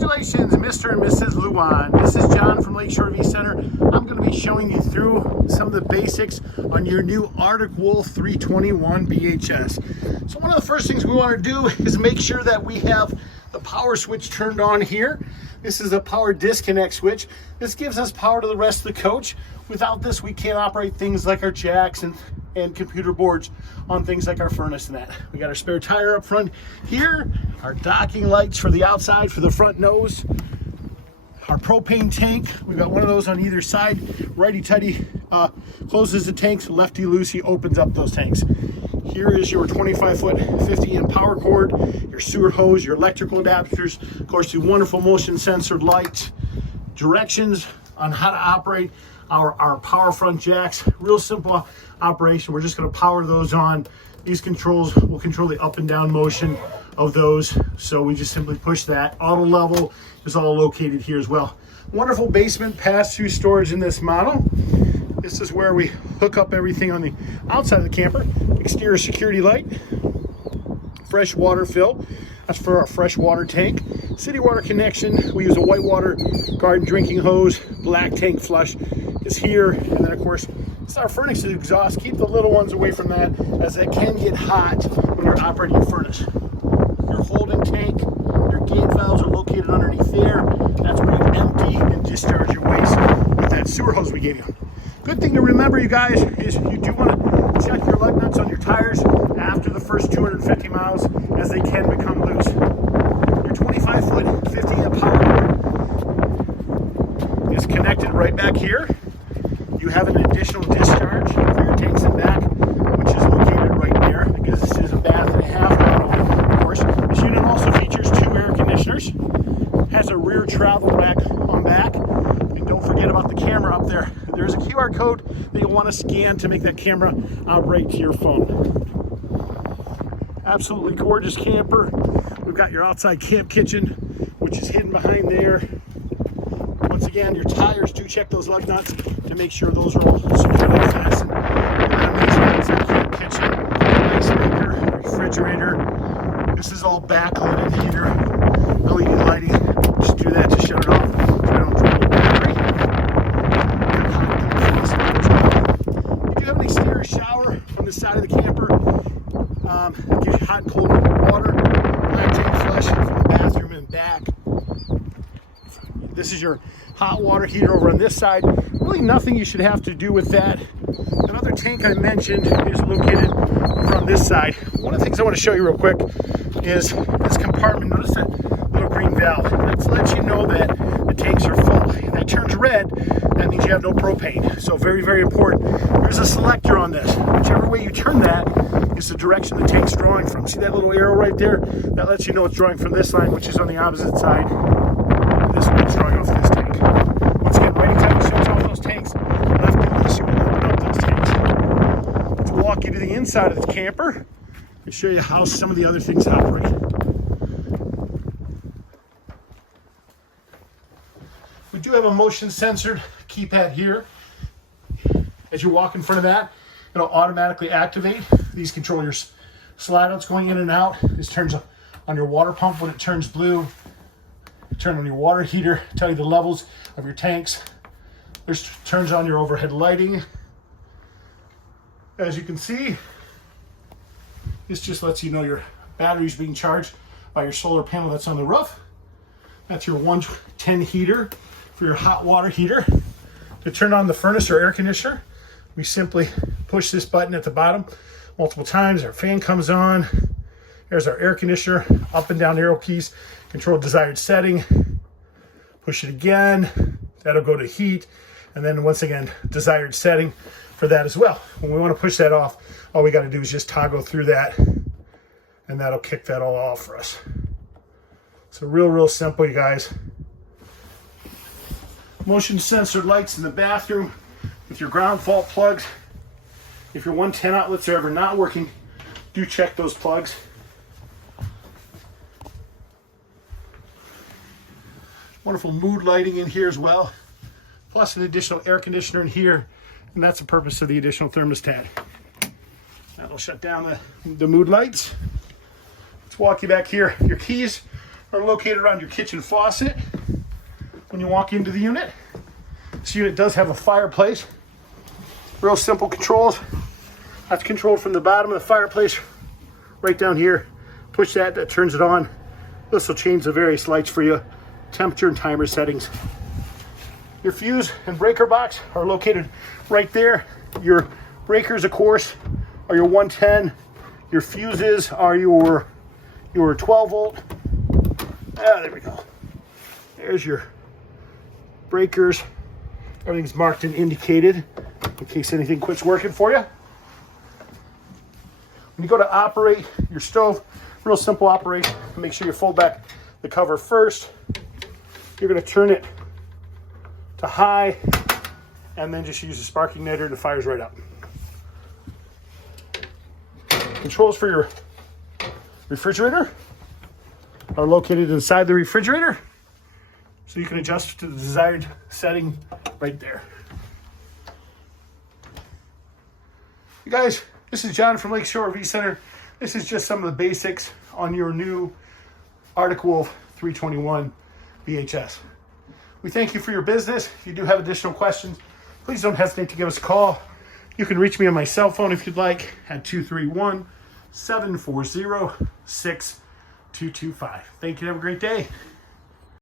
Congratulations, Mr. and Mrs. Lujan. This is John from Lakeshore RV Center. I'm going to be showing you through some of the basics on your new Arctic Wolf 321 BHS. So one of the first things we want to do is make sure that we have the power switch turned on here. This is a power disconnect switch. This gives us power to the rest of the coach. Without this, we can't operate things like our jacks and computer boards on things like our furnace and that. We got our spare tire up front here, our docking lights for the outside for the front nose, our propane tank. We've got one of those on either side. Righty-tighty closes the tanks, lefty-loosey opens up those tanks. Here is your 25-foot 50-amp power cord, your sewer hose, your electrical adapters, of course the wonderful motion sensored lights, directions on how to operate our power front jacks. Real simple operation. We're just going to power those on. These controls will control the up and down motion of those. So we just simply push that. Auto level is all located here as well. Wonderful basement pass-through storage in this model. This is where we hook up everything on the outside of the camper. Exterior security light, fresh water fill. That's for our fresh water tank. City water connection. We use a white water garden drinking hose. Black tank flush is here. And then of course, it's our furnace exhaust. Keep the little ones away from that, as it can get hot when you're operating your furnace. Your holding tank, your gate valves are located underneath there. That's where you empty and discharge your waste with that sewer hose we gave you. Good thing to remember, you guys, is you do want to check your lug nuts on your tires after the first 250 miles, as they can become loose. Your 25-foot 50-amp power cord is connected right back here. You have an additional discharge for your tanks and back, which is located right there, because this is a bath and a half model, of course. This unit also features 2 air conditioners, has a rear travel rack on back, and don't forget about the camera up there. There's a QR code that you'll want to scan to make that camera operate to your phone. Absolutely gorgeous camper. We've got your outside camp kitchen, which is hidden behind there. Once again, your tires, do check those lug nuts to make sure those are all securely fastened. And then amazing outside camp kitchen, ice maker, refrigerator. This is all backlit here. LED lighting. Just do that to shut it off so we don't drain the battery. You do have an exterior shower on the side of the camper. It gives you hot and cold water. Black tank flush from the bathroom and back. This is your hot water heater over on this side. Really nothing you should have to do with that. Another tank I mentioned is located from this side. One of the things I want to show you real quick is this compartment. Notice that little green valve. That lets you know that the tanks are full. If that turns red, that means you have no propane. So very, very important. There's a selector on this. Whichever way you turn that is the direction the tank's drawing from. See that little arrow right there? That lets you know it's drawing from this line, which is on the opposite side. This one's drawing off this tank. Once again, righty tighty shuts off those tanks. Lefty loosey will open up those tanks. Let's walk you to the inside of the camper and show you how some of the other things operate. We do have a motion censored keypad here. As you walk in front of that, it'll automatically activate. These control your slide outs going in and out. This turns on your water pump when it turns blue. Turn on your water heater, tell you the levels of your tanks. This turns on your overhead lighting. As you can see, this just lets you know your battery's being charged by your solar panel that's on the roof. That's your 110 heater for your hot water heater. To turn on the furnace or air conditioner, we simply push this button at the bottom multiple times. Our fan comes on. There's our air conditioner, up and down arrow keys, control desired setting. Push it again, that'll go to heat. And then once again, desired setting for that as well. When we want to push that off, all we got to do is just toggle through that, and that'll kick that all off for us. So real simple, you guys. Motion sensored lights in the bathroom with your ground fault plugs. If your 110 outlets are ever not working, do check those plugs. Wonderful mood lighting in here as well, plus an additional air conditioner in here, and that's the purpose of the additional thermostat. That'll shut down the mood lights. Let's walk you back here. Your keys are located around your kitchen faucet when you walk into the unit. This unit does have a fireplace. Real simple controls. That's controlled from the bottom of the fireplace right down here. Push that, that turns it on. This will change the various lights for you, temperature and timer settings. Your fuse and breaker box are located right there. Your breakers, of course, are your 110. Your fuses are your 12 volt. There we go. There's your breakers. Everything's marked and indicated in case anything quits working for you. When you go to operate your stove, real simple operation. Make sure you fold back the cover first. You're going to turn it to high and then just use the spark igniter and it fires right up. Controls for your refrigerator are located inside the refrigerator, so you can adjust to the desired setting right there. You guys, this is John from Lakeshore RV Center. This is just some of the basics on your new Arctic Wolf 321 VHS. We thank you for your business. If you do have additional questions, please don't hesitate to give us a call. You can reach me on my cell phone if you'd like at 231-740-6225. Thank you and have a great day.